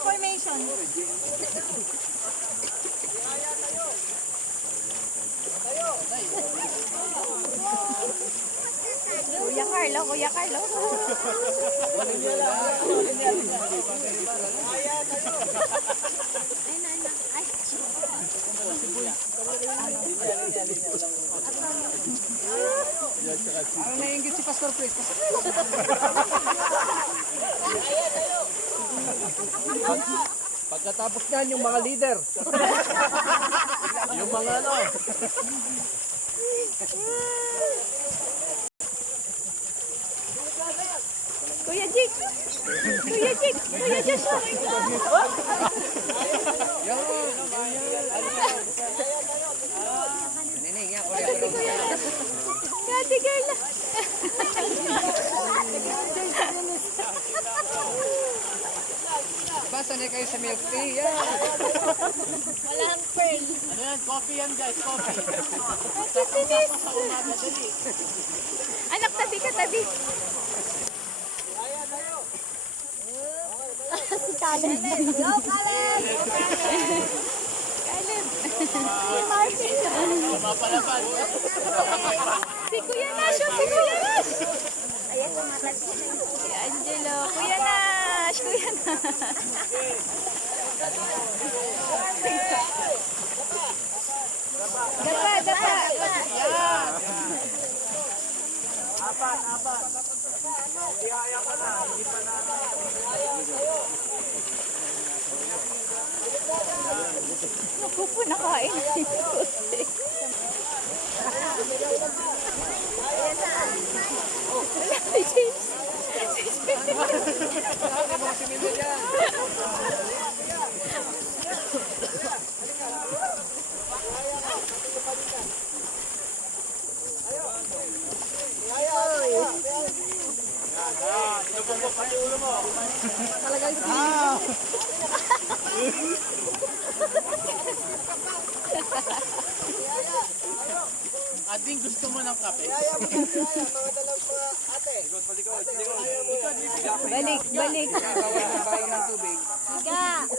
Formation. Kuya Carlo, Kuya Carlo. Ano naiingit si Pastor Chris? Pagkatapos niyan, yung mga leader. Yung mga ano. Kuya Jig. Kuya Jig. Kuya Joshua. Kati Carla. Basta na kayo sa milk tea. Yan. Walang pearl. Ano yan? Coffee yan guys, coffee. Tinis. Anak, tabi ka, tabi. Si Caleb. Go, Caleb! Caleb. Si Martin. Mapalapan. Si Kuya Nash. Si Kuya Nash. Si Angelo. Kuya Nash. Kuya Nash. Dapa, dapa. Naku po, nakain. Si James. Si Ading, gusto mo ng kape? Balik, balik. Bahay ng tubig. Higa.